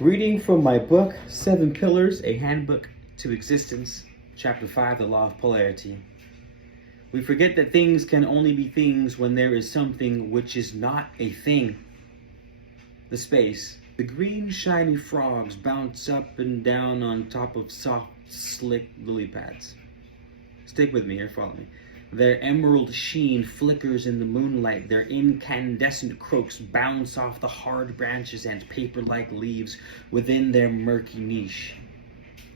Reading from my book, 7 Pillars, A Handbook to Existence, Chapter 5, The Law of Polarity. We forget that things can only be things when there is something which is not a thing. The space. The green, shiny frogs bounce up and down on top of soft, slick lily pads. Stick with me here, follow me. Their emerald sheen flickers in the moonlight. Their incandescent croaks bounce off the hard branches and paper-like leaves within their murky niche.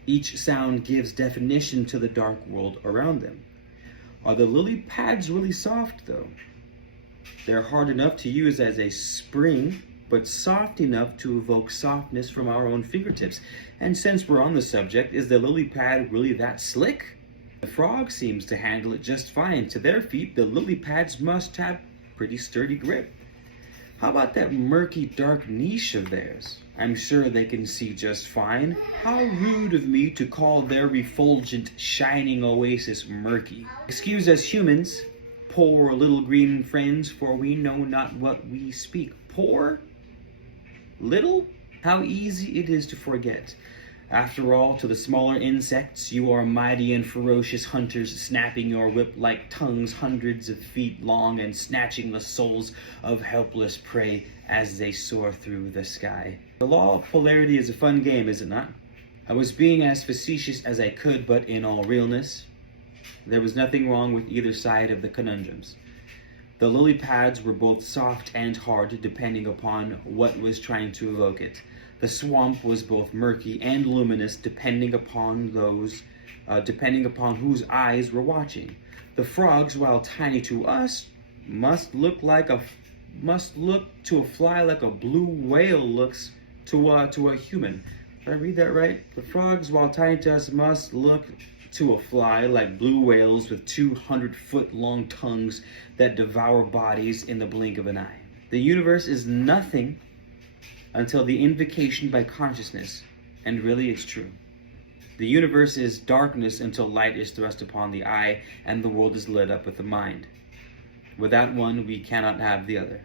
Each sound gives definition to the dark world around them. Are the lily pads really soft, though? They're hard enough to use as a spring, but soft enough to evoke softness from our own fingertips. And since we're on the subject, is the lily pad really that slick? The frog seems to handle it just fine. To their feet, the lily pads must have pretty sturdy grip. How about that murky, dark niche of theirs? I'm sure they can see just fine. How rude of me to call their refulgent, shining oasis murky. Excuse us humans, poor little green friends, for we know not what we speak. Poor? Little? How easy it is to forget. After all, to the smaller insects, you are mighty and ferocious hunters, snapping your whip-like tongues hundreds of feet long and snatching the souls of helpless prey as they soar through the sky. The law of polarity is a fun game, is it not? I was being as facetious as I could, but in all realness, there was nothing wrong with either side of the conundrums. The lily pads were both soft and hard, depending upon what was trying to evoke it. The swamp was both murky and luminous, depending upon whose eyes were watching. The frogs, while tiny to us, must look to a fly like a blue whale looks to a human. Did I read that right? The frogs, while tiny to us, must look to a fly like blue whales with 200-foot-long tongues that devour bodies in the blink of an eye. The universe is nothing until the invocation by consciousness, and really it's true. The universe is darkness until light is thrust upon the eye and the world is lit up with the mind. Without one, we cannot have the other.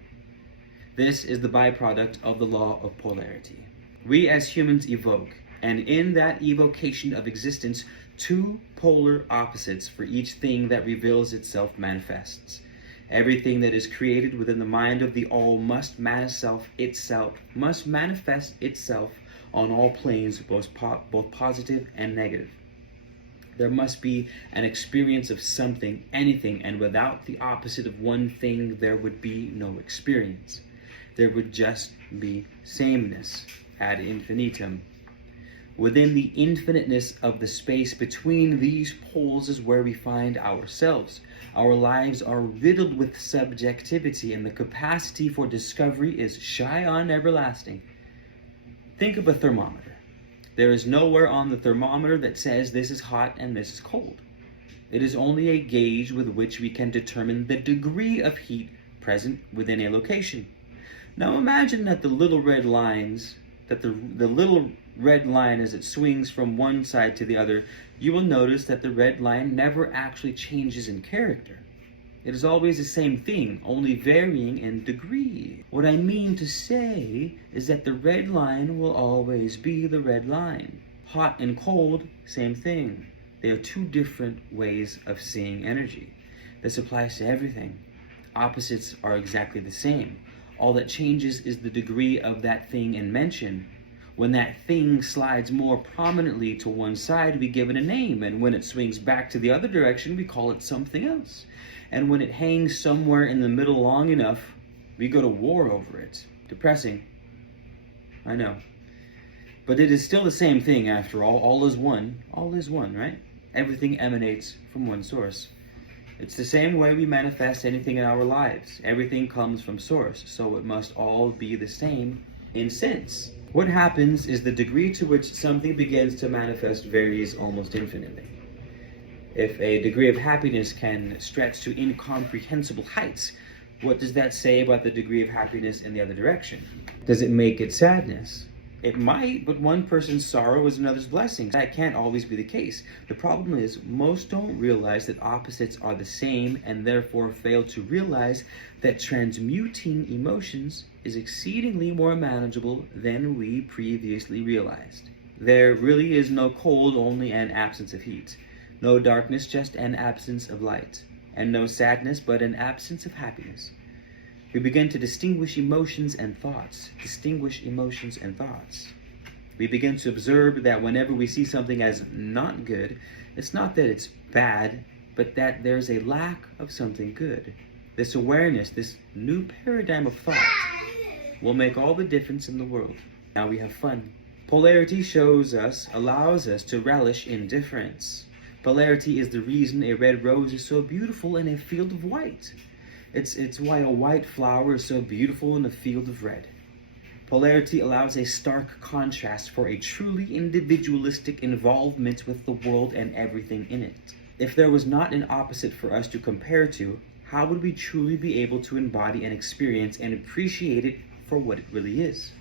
This is the byproduct of the law of polarity. We as humans evoke, and in that evocation of existence, two polar opposites for each thing that reveals itself manifests. Everything that is created within the mind of the all must manifest itself on all planes, both positive and negative. There must be an experience of something, anything, and without the opposite of one thing, there would be no experience. There would just be sameness ad infinitum. Within the infiniteness of the space between these poles is where we find ourselves. Our lives are riddled with subjectivity, and the capacity for discovery is shy on everlasting. Think of a thermometer. There is nowhere on the thermometer that says this is hot and this is cold. It is only a gauge with which we can determine the degree of heat present within a location. Now imagine that the little red lines the little red line as it swings from one side to the other, you will notice that the red line never actually changes in character. It is always the same thing, only varying in degree. What I mean to say is that the red line will always be the red line. Hot and cold, same thing. They are two different ways of seeing energy. This applies to everything. Opposites are exactly the same. All that changes is the degree of that thing in mention. When that thing slides more prominently to one side, we give it a name, and when it swings back to the other direction, we call it something else. And when it hangs somewhere in the middle long enough, we go to war over it. Depressing, I know. But it is still the same thing after all. All is one, right? Everything emanates from one source. It's the same way we manifest anything in our lives. Everything comes from source, so it must all be the same in sense. What happens is the degree to which something begins to manifest varies almost infinitely. If a degree of happiness can stretch to incomprehensible heights, what does that say about the degree of happiness in the other direction? Does it make it sadness? It might, but one person's sorrow is another's blessing. That can't always be the case. The problem is, most don't realize that opposites are the same and therefore fail to realize that transmuting emotions is exceedingly more manageable than we previously realized. There really is no cold, only an absence of heat. No darkness, just an absence of light. And no sadness, but an absence of happiness. We begin to distinguish emotions and thoughts. We begin to observe that whenever we see something as not good, it's not that it's bad, but that there's a lack of something good. This awareness, this new paradigm of thought, will make all the difference in the world. Now we have fun. Polarity allows us to relish in difference. Polarity is the reason a red rose is so beautiful in a field of white. It's why a white flower is so beautiful in a field of red. Polarity allows a stark contrast for a truly individualistic involvement with the world and everything in it. If there was not an opposite for us to compare to, how would we truly be able to embody and experience and appreciate it for what it really is?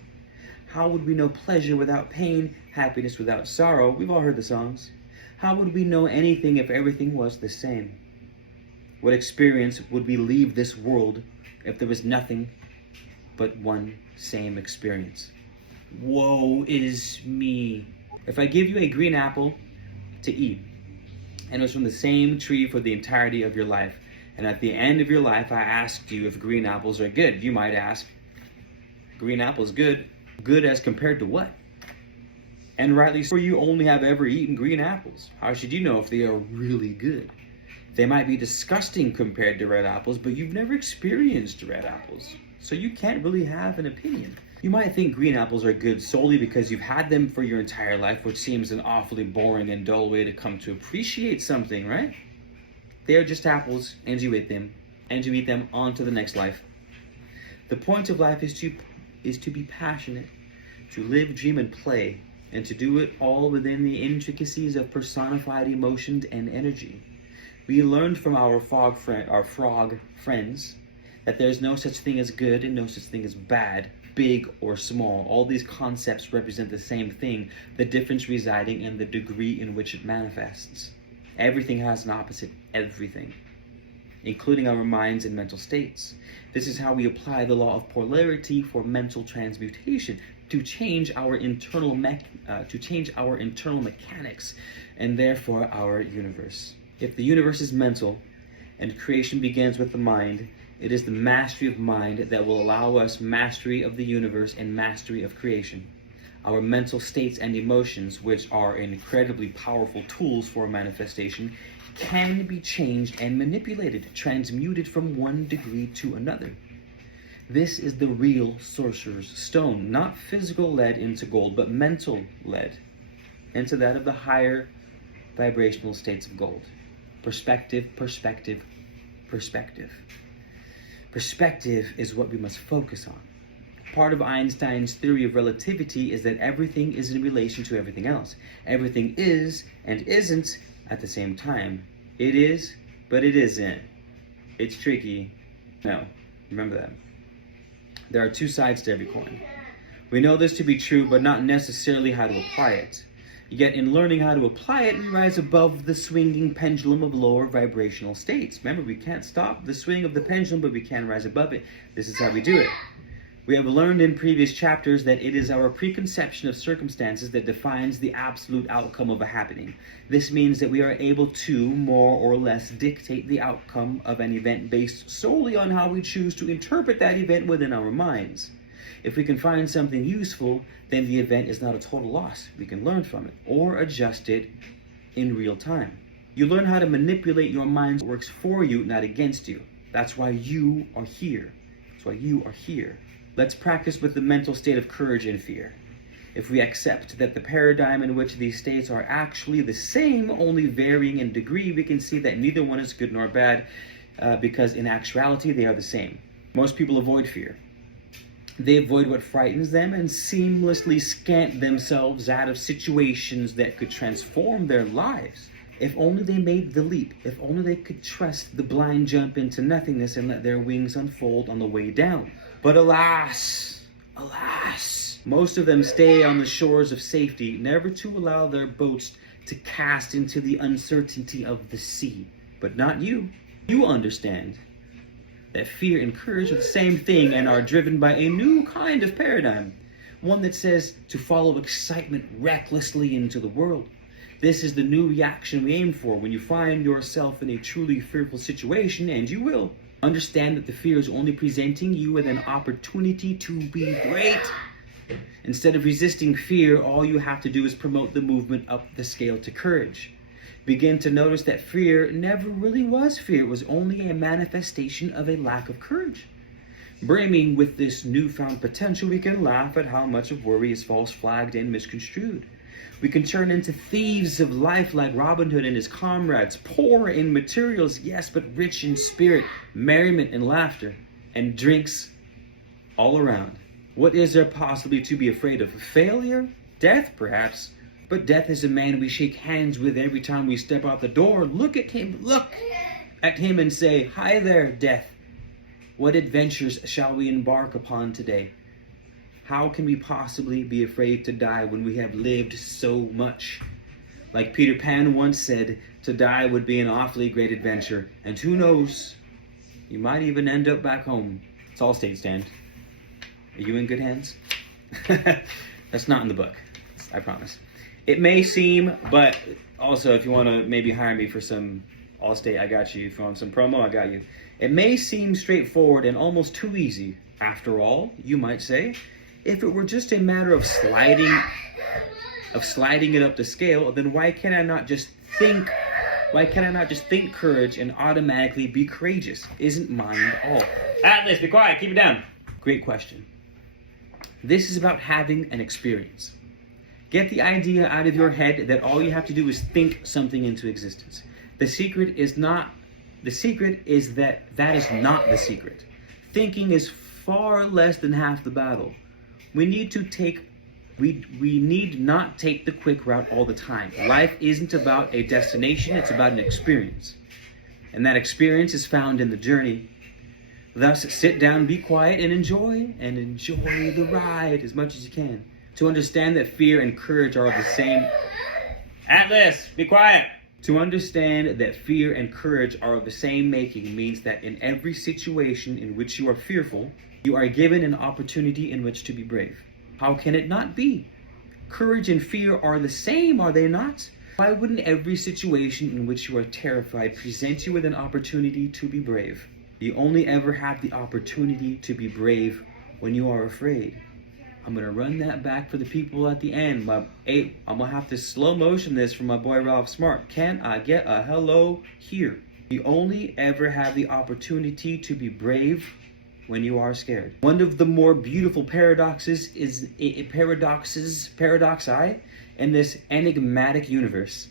How would we know pleasure without pain, happiness without sorrow? We've all heard the songs. How would we know anything if everything was the same? What experience would we leave this world if there was nothing but one same experience? Woe is me. If I give you a green apple to eat, and it was from the same tree for the entirety of your life, and at the end of your life I asked you if green apples are good, you might ask, green apples good? Good as compared to what? And rightly so, you only have ever eaten green apples. How should you know if they are really good? They might be disgusting compared to red apples, but you've never experienced red apples, so you can't really have an opinion. You might think green apples are good solely because you've had them for your entire life, which seems an awfully boring and dull way to come to appreciate something, right? They are just apples, and you eat them, and you eat them on to the next life. The point of life is to be passionate, to live, dream, and play, and to do it all within the intricacies of personified emotions and energy. We learned from our frog friends that there's no such thing as good and no such thing as bad, big or small. All these concepts represent the same thing, the difference residing in the degree in which it manifests. Everything has an opposite, everything, including our minds and mental states. This is how we apply the law of polarity for mental transmutation, to change our internal mechanics, and therefore our universe. If the universe is mental, and creation begins with the mind, it is the mastery of mind that will allow us mastery of the universe and mastery of creation. Our mental states and emotions, which are incredibly powerful tools for manifestation, can be changed and manipulated, transmuted from one degree to another. This is the real sorcerer's stone, not physical lead into gold, but mental lead into that of the higher vibrational states of gold. Perspective, perspective, perspective. Perspective is what we must focus on. Part of Einstein's theory of relativity is that everything is in relation to everything else. Everything is and isn't at the same time. It is, but it isn't. It's tricky. No, remember that. There are two sides to every coin. We know this to be true, but not necessarily how to apply it. Yet in learning how to apply it, we rise above the swinging pendulum of lower vibrational states. Remember, we can't stop the swing of the pendulum, but we can rise above it. This is how we do it. We have learned in previous chapters that it is our preconception of circumstances that defines the absolute outcome of a happening. This means that we are able to, more or less, dictate the outcome of an event based solely on how we choose to interpret that event within our minds. If we can find something useful, then the event is not a total loss. We can learn from it or adjust it in real time. You learn how to manipulate your mind so it works for you, not against you. That's why you are here. That's why you are here. Let's practice with the mental state of courage and fear. If we accept that the paradigm in which these states are actually the same, only varying in degree, we can see that neither one is good nor bad, because in actuality they are the same. Most people avoid fear. They avoid what frightens them and seamlessly scant themselves out of situations that could transform their lives. If only they made the leap, if only they could trust the blind jump into nothingness and let their wings unfold on the way down. But alas, Alas, most of them stay on the shores of safety, never to allow their boats to cast into the uncertainty of the sea. But not you. You understand that fear and courage are the same thing and are driven by a new kind of paradigm. One that says to follow excitement recklessly into the world. This is the new reaction we aim for when you find yourself in a truly fearful situation, and you will. Understand that the fear is only presenting you with an opportunity to be great. Instead of resisting fear, all you have to do is promote the movement up the scale to courage. Begin to notice that fear never really was fear. It was only a manifestation of a lack of courage. Brimming with this newfound potential, we can laugh at how much of worry is false flagged and misconstrued. We can turn into thieves of life like Robin Hood and his comrades, poor in materials, yes, but rich in spirit, merriment and laughter, and drinks all around. What is there possibly to be afraid of? Failure? Death, perhaps. But death is a man we shake hands with every time we step out the door. Look at him and say, "Hi there, death. What adventures shall we embark upon today?" How can we possibly be afraid to die when we have lived so much? Like Peter Pan once said, to die would be an awfully great adventure. And who knows, you might even end up back home. It's all state stand. Are you in good hands? That's not in the book, I promise. It may seem, but also if you want to maybe hire me for some Allstate, I got you. If you want some promo, I got you. It may seem straightforward and almost too easy. After all, you might say, if it were just a matter of sliding it up the scale, then why can I not just think courage and automatically be courageous? Isn't mind all? Atlas, be quiet, keep it down. Great question. This is about having an experience. Get the idea out of your head that all you have to do is think something into existence. The secret is that is not the secret. Thinking is far less than half the battle. We need not take the quick route all the time. Life isn't about a destination, it's about an experience. And that experience is found in the journey. Thus, sit down, be quiet, and enjoy the ride as much as you can. To understand that fear and courage are of the same... Atlas, be quiet! To understand that fear and courage are of the same making means that in every situation in which you are fearful, you are given an opportunity in which to be brave. How can it not be? Courage and fear are the same, are they not? Why wouldn't every situation in which you are terrified present you with an opportunity to be brave? You only ever have the opportunity to be brave when you are afraid. I'm going to run that back for the people at the end. I'm going to have to slow motion this for my boy Ralph Smart. Can I get a hello here? You only ever have the opportunity to be brave when you are scared. One of the more beautiful paradoxi in this enigmatic universe.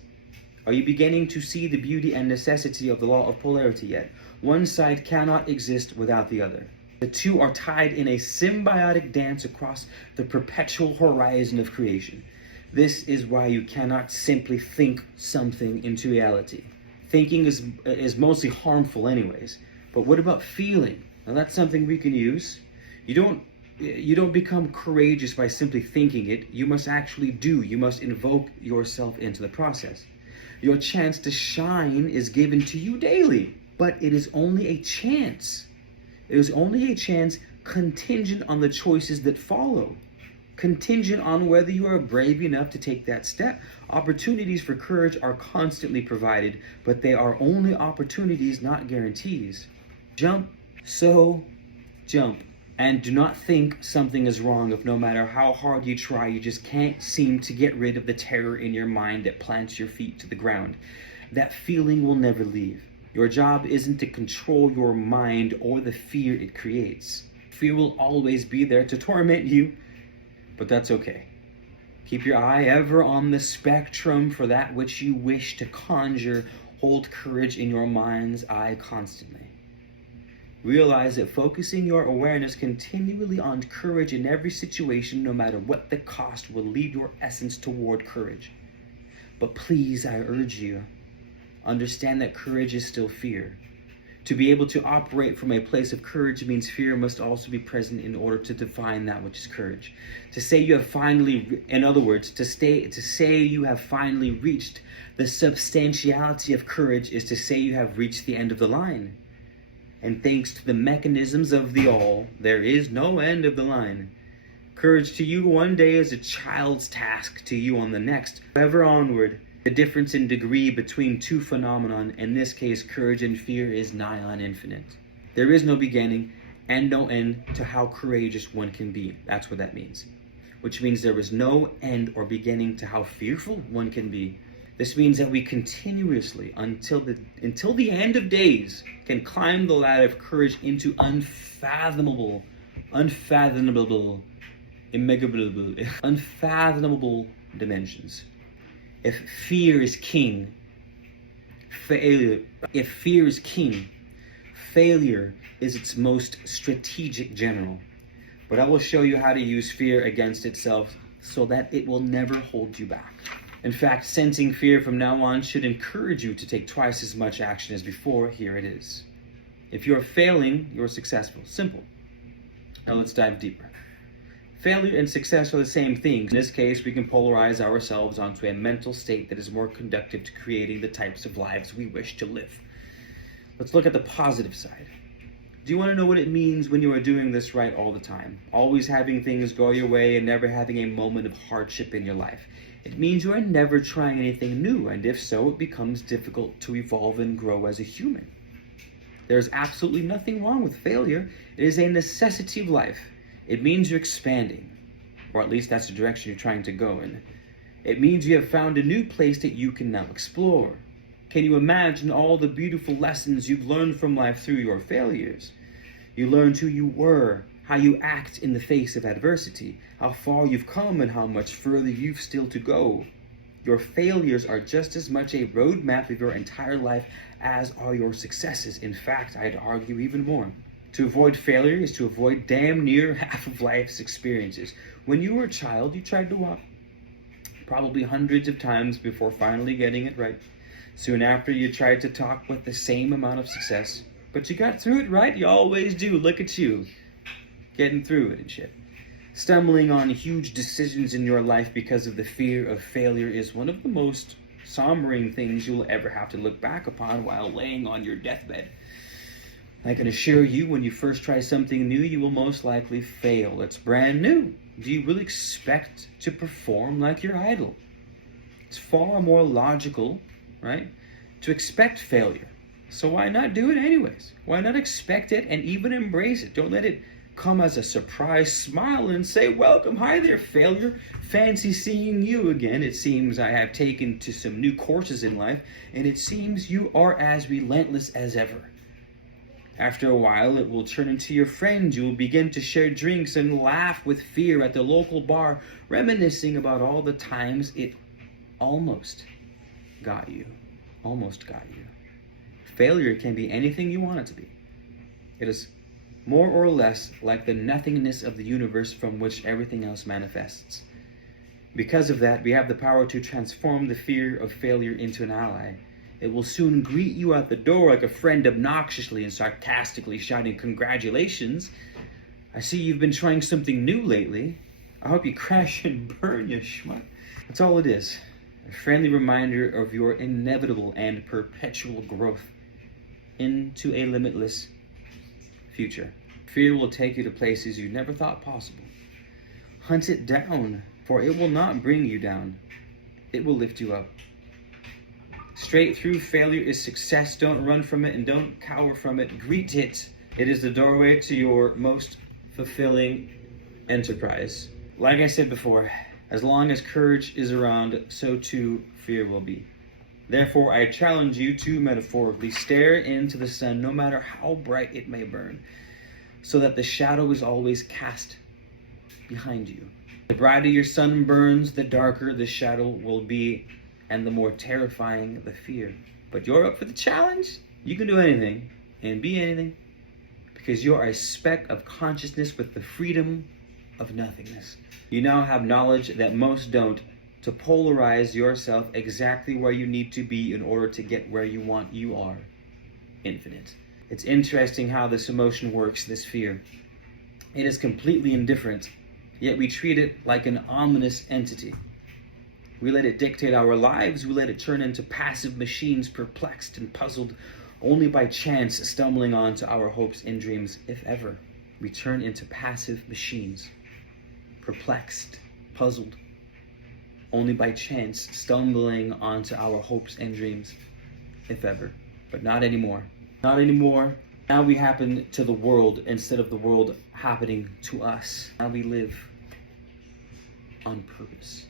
Are you beginning to see the beauty and necessity of the law of polarity yet? One side cannot exist without the other. The two are tied in a symbiotic dance across the perpetual horizon of creation. This is why you cannot simply think something into reality. Thinking is mostly harmful anyways. But what about feeling? Now that's something we can use. You don't become courageous by simply thinking it. You must actually do. You must invoke yourself into the process. Your chance to shine is given to you daily, but it is only a chance. It is only a chance contingent on the choices that follow. Contingent on whether you are brave enough to take that step. Opportunities for courage are constantly provided, but they are only opportunities, not guarantees. Jump. So, jump. And do not think something is wrong if no matter how hard you try, you just can't seem to get rid of the terror in your mind that plants your feet to the ground. That feeling will never leave. Your job isn't to control your mind or the fear it creates. Fear will always be there to torment you, but that's okay. Keep your eye ever on the spectrum for that which you wish to conjure. Hold courage in your mind's eye constantly. Realize that focusing your awareness continually on courage in every situation, no matter what the cost, will lead your essence toward courage. But please, I urge you, understand that courage is still fear. To be able to operate from a place of courage means fear must also be present in order to define that which is courage. To say you have finally, in other words, to say you have finally reached the substantiality of courage is to say you have reached the end of the line. And thanks to the mechanisms of the all, there is no end of the line. Courage to you one day is a child's task to you on the next. Ever onward, the difference in degree between two phenomena, in this case courage and fear, is nigh on infinite. There is no beginning and no end to how courageous one can be. That's what that means. Which means there is no end or beginning to how fearful one can be. This means that we continuously, until the end of days, can climb the ladder of courage into unfathomable dimensions. If fear is king, failure is its most strategic general. But I will show you how to use fear against itself so that it will never hold you back. In fact, sensing fear from now on should encourage you to take twice as much action as before. Here it is. If you're failing, you're successful. Simple. Now let's dive deeper. Failure and success are the same things. In this case, we can polarize ourselves onto a mental state that is more conducive to creating the types of lives we wish to live. Let's look at the positive side. Do you want to know what it means when you are doing this right all the time? Always having things go your way and never having a moment of hardship in your life. It means you are never trying anything new, and if so, it becomes difficult to evolve and grow as a human. There's absolutely nothing wrong with failure. It is a necessity of life. It means you're expanding, or at least that's the direction you're trying to go in. It means you have found a new place that you can now explore. Can you imagine all the beautiful lessons you've learned from life through your failures? You learned who you were, how you act in the face of adversity, how far you've come and how much further you've still to go. Your failures are just as much a roadmap of your entire life as are your successes. In fact, I'd argue even more. To avoid failure is to avoid damn near half of life's experiences. When you were a child, you tried to walk probably hundreds of times before finally getting it right. Soon after, you tried to talk with the same amount of success. But you got through it, right? You always do. Look at you. Getting through it and shit. Stumbling on huge decisions in your life because of the fear of failure is one of the most sombering things you'll ever have to look back upon while laying on your deathbed. I can assure you, when you first try something new, you will most likely fail. It's brand new. Do you really expect to perform like your idol? It's far more logical, right, to expect failure. So why not do it anyways? Why not expect it and even embrace it? Don't let it come as a surprise. Smile and say, welcome, hi there, failure. Fancy seeing you again. It seems I have taken to some new courses in life, and it seems you are as relentless as ever. After a while, it will turn into your friend. You will begin to share drinks and laugh with fear at the local bar, reminiscing about all the times it almost got you. Almost got you. Failure can be anything you want it to be. It is more or less like the nothingness of the universe from which everything else manifests. Because of that, we have the power to transform the fear of failure into an ally. It will soon greet you at the door like a friend, obnoxiously and sarcastically shouting, congratulations. I see you've been trying something new lately. I hope you crash and burn, you schmuck. That's all it is. A friendly reminder of your inevitable and perpetual growth into a limitless future. Fear will take you to places you never thought possible. Hunt it down, for it will not bring you down. It will lift you up. Straight through failure is success. Don't run from it and don't cower from it. Greet it. It is the doorway to your most fulfilling enterprise. Like I said before, as long as courage is around, so too fear will be. Therefore, I challenge you to metaphorically stare into the sun, no matter how bright it may burn, so that the shadow is always cast behind you. The brighter your sun burns, the darker the shadow will be, and the more terrifying the fear. But you're up for the challenge. You can do anything and be anything, because you are a speck of consciousness with the freedom of nothingness. You now have knowledge that most don't, to polarize yourself exactly where you need to be in order to get where you want. You are infinite. It's interesting how this emotion works, this fear. It is completely indifferent, yet we treat it like an ominous entity. We let it dictate our lives. We let it turn into passive machines, perplexed and puzzled only by chance, stumbling onto our hopes and dreams, if ever. We turn into passive machines, perplexed, puzzled, only by chance, stumbling onto our hopes and dreams, if ever. But not anymore. Not anymore. Now we happen to the world instead of the world happening to us. Now we live on purpose.